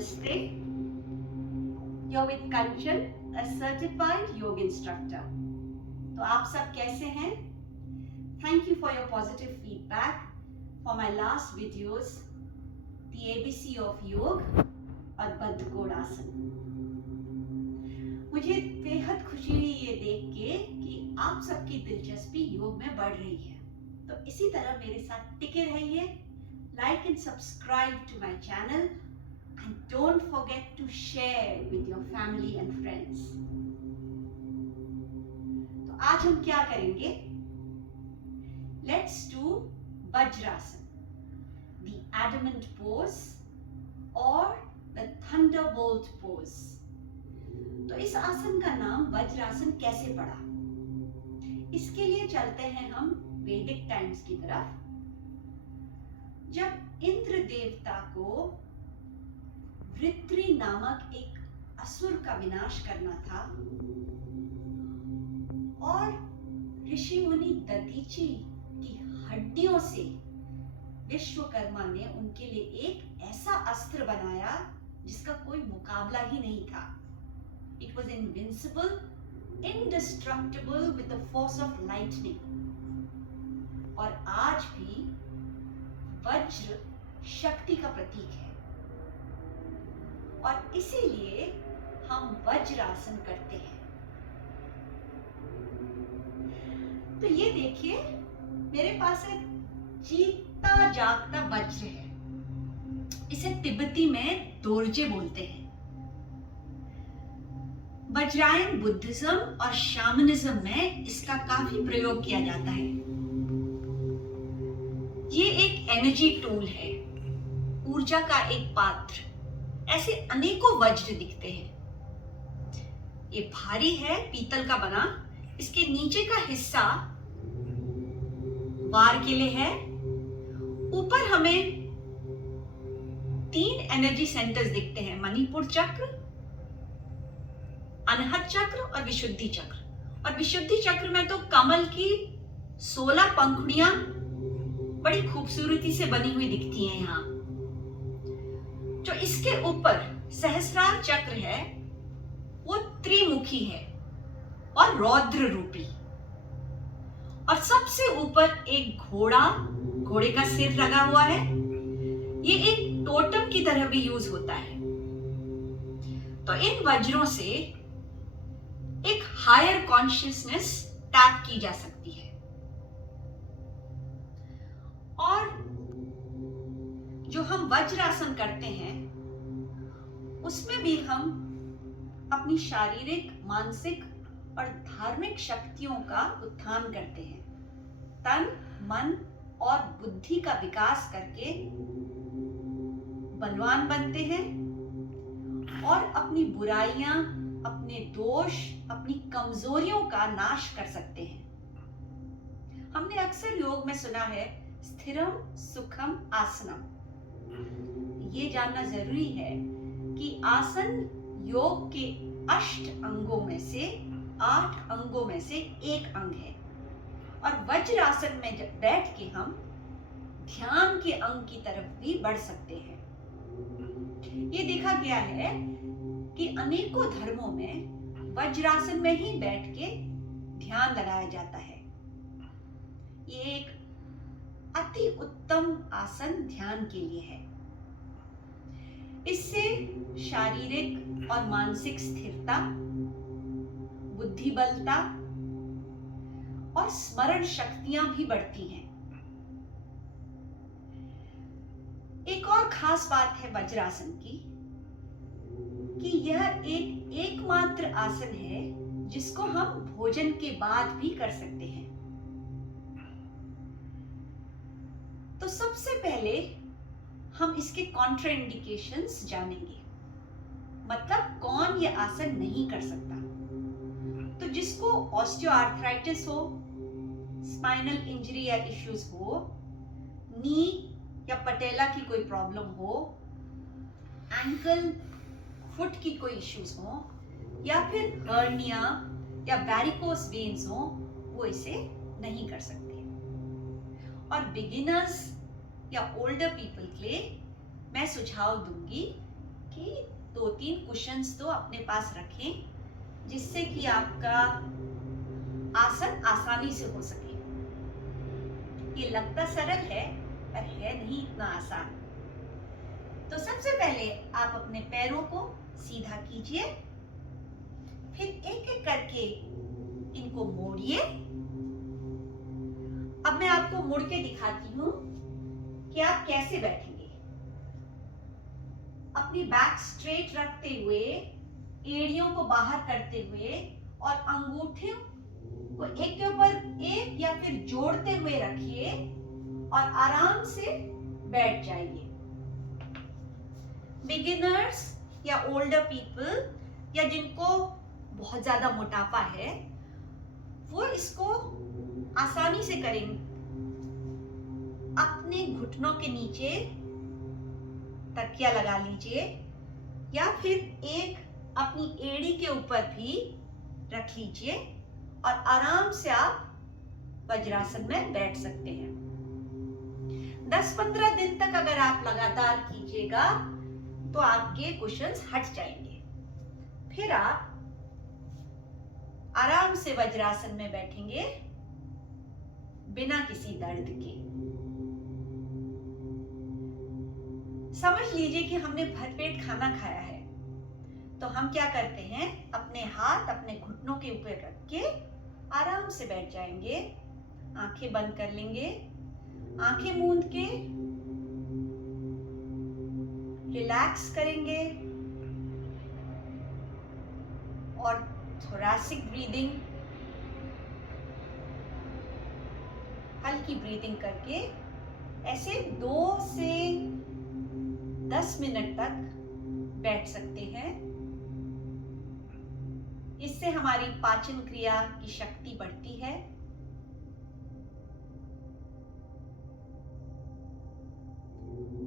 Namaste. You're with Kanchan, a certified yoga instructor. तो आप सब कैसे हैं? Thank you for your positive feedback for my last videos, the ABC of Yoga और बद्ध कोणासन. मुझे बेहद खुशी हुई ये देख के कि आप सबकी दिलचस्पी योग में बढ़ रही है. तो इसी तरह मेरे साथ टिके रहिए. Like and subscribe to my channel and don't forget to share with your family and friends. तो आज हम क्या करेंगे? Let's do Vajrasan, the adamant pose or the thunderbolt pose. तो इस आसन का नाम वज्रासन कैसे पड़ा? इसके लिए चलते हैं हम वैदिक टाइम्स की तरफ, जब इंद्र देवता को वृत्री नामक एक असुर का विनाश करना था और ऋषि मुनि दधीची की हड्डियों से विश्वकर्मा ने उनके लिए एक ऐसा अस्त्र बनाया जिसका कोई मुकाबला ही नहीं था. It was invincible, indestructible with the force of lightning. और आज भी वज्र शक्ति का प्रतीक है और इसीलिए हम वज्रासन करते हैं. तो ये देखिए, मेरे पास एक जीता जागता वज्र है. इसे तिब्बती में दोरजे बोलते हैं. वज्रायन बुद्धिज्म और शामनिज्म में इसका काफी प्रयोग किया जाता है. ये एक एनर्जी टूल है, ऊर्जा का एक पात्र. ऐसे अनेकों वज्र दिखते हैं. ये भारी है, पीतल का बना. इसके नीचे का हिस्सा वार के लिए है. ऊपर हमें 3 एनर्जी सेंटर्स दिखते हैं: मणिपुर चक्र, अनहत चक्र और विशुद्धि चक्र. और विशुद्धि चक्र में तो कमल की 16 पंखुड़ियां बड़ी खूबसूरती से बनी हुई दिखती हैं. यहाँ जो इसके ऊपर सहस्रार चक्र है वो त्रिमुखी है और रौद्र रूपी. और सबसे ऊपर एक घोड़े का सिर लगा हुआ है. ये एक टोटम की तरह भी यूज होता है. तो इन वज्रों से एक हायर कॉन्शियसनेस टैप की जा सकती है. और जो हम वज्रासन करते हैं उसमें भी हम अपनी शारीरिक, मानसिक और धार्मिक शक्तियों का उत्थान करते हैं. तन, मन और बुद्धि का विकास करके बलवान बनते हैं और अपनी बुराइयां, अपने दोष, अपनी कमजोरियों का नाश कर सकते हैं. हमने अक्सर योग में सुना है स्थिरम सुखम आसनम. ये जानना जरूरी है कि आसन योग के 8 अंगों में से 8 अंगों में से एक अंग है. और वज्रासन में जब बैठ के हम ध्यान के अंग की तरफ भी बढ़ सकते हैं. ये देखा गया है कि अनेकों धर्मों में वज्रासन में ही बैठ के ध्यान लगाया जाता है. ये एक अति उत्तम आसन ध्यान के लिए है. इससे शारीरिक और मानसिक स्थिरता, बुद्धि बलता और स्मरण शक्तियां भी बढ़ती हैं. एक और खास बात है वज्रासन की कि यह एक एकमात्र आसन है जिसको हम भोजन के बाद भी कर सकते हैं. तो सबसे पहले हम इसके कॉन्ट्राइंडिकेशंस जानेंगे. मतलब कौन ये आसन नहीं कर सकता. तो जिसको ऑस्टियोआर्थराइटिस हो, स्पाइनल इंजरी या इश्यूज हो, नी या पटेला की कोई प्रॉब्लम हो, एंकल, फुट की कोई इश्यूज हो, या फिर हर्निया या वैरिकोस वेन्स हो, वो इसे नहीं कर सकते. और बिगिनर्स या ओल्डर पीपल के लिए मैं सुझाव दूंगी कि कि 2-3 कुशन्स तो अपने पास रखें, जिससे कि आपका आसन आसानी से हो सके। ये लगता सरल है, पर है नहीं इतना आसान। तो सबसे पहले आप अपने पैरों को सीधा कीजिए, फिर एक एक करके इनको मोड़िए। अब मैं आपको मुड़ के दिखाती हूं कि आप कैसे बैठेंगे। अपनी बैक स्ट्रेट रखते हुए, एड़ियों को बाहर करते हुए और अंगूठे को एक के ऊपर एक या फिर जोड़ते हुए रखिए और आराम से बैठ जाइए। बिगिनर्स या ओल्डर पीपल या जिनको बहुत ज्यादा मोटापा है, वो इसको आसानी से करेंगे। अपने घुटनों के नीचे तकिया लगा लीजिए या फिर एक अपनी एड़ी के ऊपर भी रख लीजिए और आराम से आप वज्रासन में बैठ सकते हैं। 10-15 दिन तक अगर आप लगातार कीजिएगा तो आपके कुशन्स हट जाएंगे। फिर आप आराम से वज्रासन में बैठेंगे बिना किसी दर्द के। समझ लीजिए कि हमने भरपेट खाना खाया है, तो हम क्या करते हैं, अपने हाथ अपने घुटनों के ऊपर रख के आराम से बैठ जाएंगे। आंखें बंद कर लेंगे, आंखें मूंद के रिलैक्स करेंगे और थोरैसिक ब्रीदिंग, हल्की ब्रीदिंग करके ऐसे 2 से 10 मिनट तक बैठ सकते हैं। इससे हमारी पाचन क्रिया की शक्ति बढ़ती है।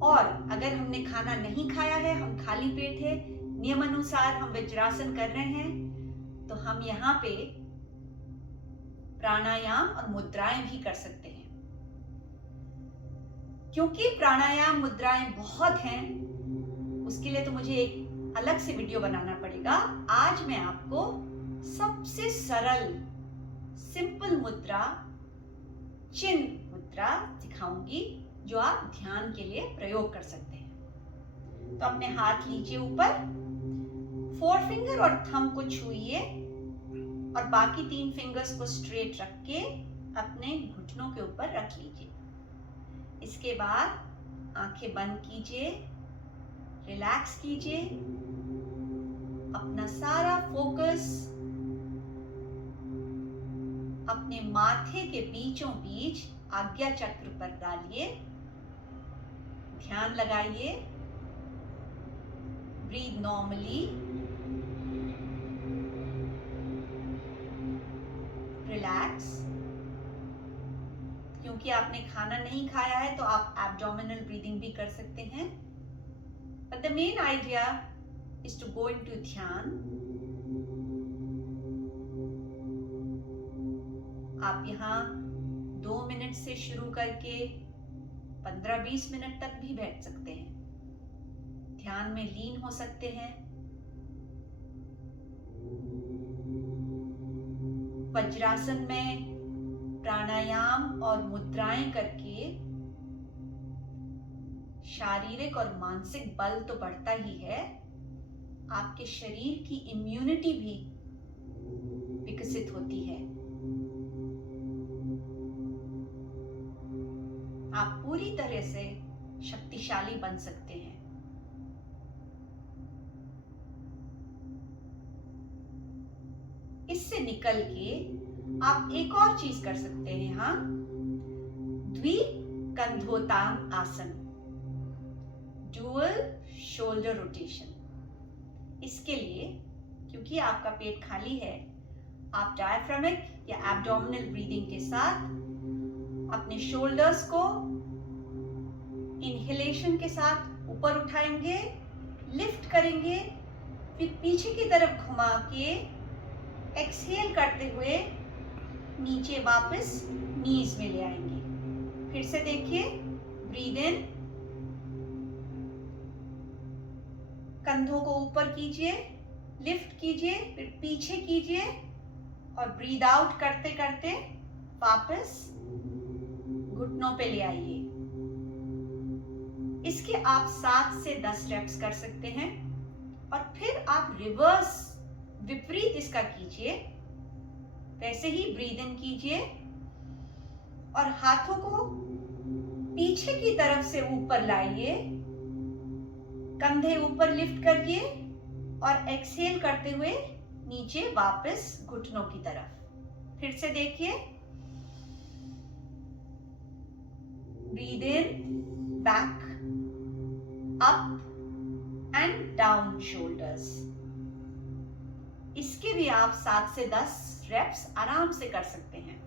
और अगर हमने खाना नहीं खाया है, हम खाली पेट है, नियम अनुसार हम वज्रासन कर रहे हैं, तो हम यहाँ पे प्राणायाम और मुद्राएं भी कर सकते हैं। क्योंकि प्राणायाम मुद्राएं बहुत हैं, उसके लिए तो मुझे एक अलग से वीडियो बनाना पड़ेगा। आज मैं आपको सबसे सरल सिंपल मुद्रा, चिन्ह मुद्रा सिखाऊंगी, जो आप ध्यान के लिए प्रयोग कर सकते हैं। तो अपने हाथ लीजिए ऊपर, 4 फिंगर और थंब को छूइए और बाकी 3 फिंगर्स को स्ट्रेट रख के अपने घुटनों के ऊपर रख लीजिए। इसके बाद आंखें बंद कीजिए, रिलैक्स कीजिए, अपना सारा फोकस अपने माथे के बीचों बीच आज्ञा चक्र पर डालिए। ध्यान लगाइए, ब्रीथ नॉर्मली, रिलैक्स। क्योंकि आपने खाना नहीं खाया है तो आप एब्डोमिनल ब्रीदिंग भी कर सकते हैं, but the main idea is to go into ध्यान। आप यहाँ 2 मिनट से शुरू करके 15-20 मिनट तक भी बैठ सकते हैं, ध्यान में लीन हो सकते हैं। वज्रासन में प्राणायाम और मुद्राएं करके शारीरिक और मानसिक बल तो बढ़ता ही है, आपके शरीर की इम्यूनिटी भी विकसित होती है। आप पूरी तरह से शक्तिशाली बन सकते हैं। इससे निकल के आप एक और चीज कर सकते हैं यहाँ, द्विकंधोत्तान आसन, डुअल शोल्डर रोटेशन। इसके लिए, क्योंकि आपका पेट खाली है, आप डायफ्रामिक या एब्डोमिनल ब्रीदिंग के साथ अपने शोल्डर्स को इनहेलेशन के साथ ऊपर उठाएंगे, लिफ्ट करेंगे, फिर पीछे की तरफ घुमा के एक्सहेल करते हुए नीचे वापस नीज में ले आएंगे। फिर से देखिए, ब्रीद इन, कंधों को ऊपर कीजिए, लिफ्ट कीजिए, फिर पीछे कीजिए और ब्रीद आउट करते करते वापस घुटनों पे ले आइए। इसके आप 7 से 10 रेप्स कर सकते हैं और फिर आप रिवर्स विपरीत इसका कीजिए। वैसे ही ब्रीद इन कीजिए और हाथों को पीछे की तरफ से ऊपर लाइए, कंधे ऊपर लिफ्ट करिए और एक्सहेल करते हुए नीचे वापस घुटनों की तरफ। फिर से देखिए, breathe in, back, up and down shoulders. इसके भी आप 7 से 10 रेप्स आराम से कर सकते हैं।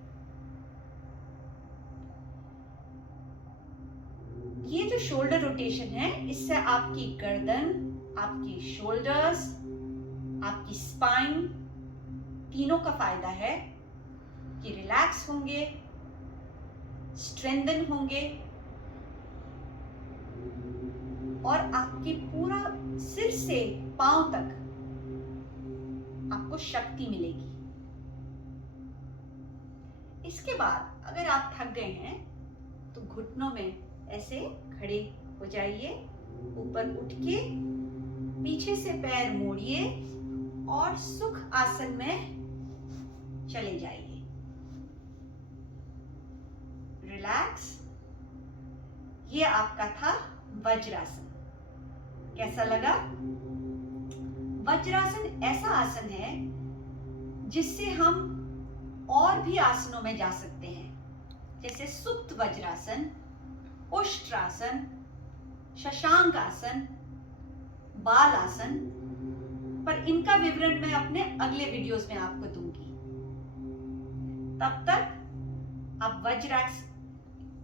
ये जो शोल्डर रोटेशन है, इससे आपकी गर्दन, आपकी शोल्डर्स, आपकी स्पाइन, तीनों का फायदा है कि रिलैक्स होंगे, स्ट्रेंथन होंगे और आपकी पूरा सिर से पांव तक आपको शक्ति मिलेगी। इसके बाद अगर आप थक गए हैं तो घुटनों में ऐसे खड़े हो जाइए, ऊपर उठ के पीछे से पैर मोड़िए और सुख आसन में चले जाइए। रिलैक्स। ये आपका था वज्रासन। कैसा लगा? वज्रासन ऐसा आसन है जिससे हम और भी आसनों में जा सकते हैं, जैसे सुप्त वज्रासन, उष्ट्रासन, शशांक आसन, बाल आसन। पर इनका विवरण मैं अपने अगले वीडियोस में आपको दूंगी। तब तक आप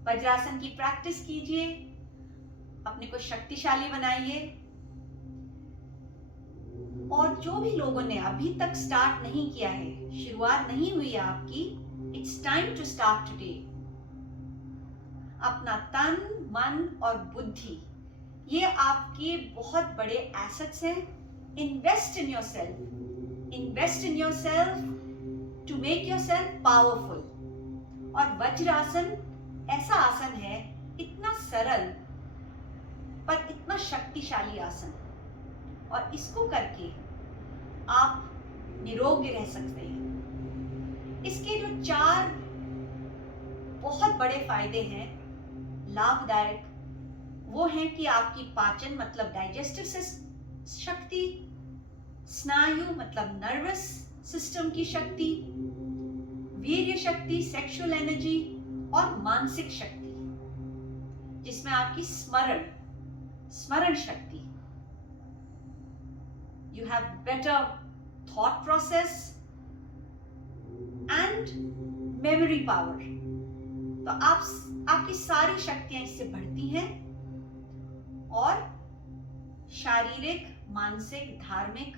वज्रासन की प्रैक्टिस कीजिए, अपने को शक्तिशाली बनाइए। और जो भी लोगों ने अभी तक स्टार्ट नहीं किया है, शुरुआत नहीं हुई है आपकी, it's time to start today. अपना तन, मन और बुद्धि, ये आपके बहुत बड़े एसेट्स हैं। Invest in yourself, invest in yourself to make yourself powerful. और वज्रासन ऐसा आसन है, इतना सरल पर इतना शक्तिशाली आसन, और इसको करके आप निरोग रह सकते हैं। इसके जो 4 बहुत बड़े फायदे हैं, लाभदायक, वो है कि आपकी पाचन मतलब डाइजेस्टिव शक्ति, स्नायु मतलब नर्वस सिस्टम की शक्ति, वीर्य शक्ति, सेक्सुअल एनर्जी, और मानसिक शक्ति जिसमें आपकी स्मरण शक्ति, you have better thought process and memory power। तो आपकी सारी शक्तियां इससे बढ़ती हैं और शारीरिक, मानसिक, धार्मिक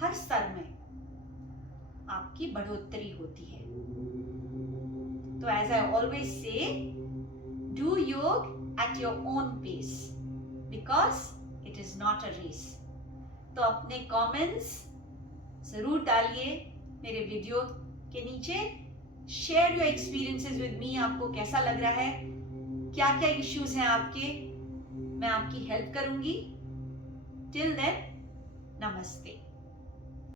हर स्तर में आपकी बढ़ोतरी होती है। तो as I always say, do yoga at your own pace because it is not a race. तो अपने कमेंट्स जरूर डालिए मेरे वीडियो के नीचे। Share your experiences with me. आपको कैसा लग रहा है, क्या क्या इश्यूज हैं आपके, मैं आपकी हेल्प करूंगी। टिल देन, नमस्ते।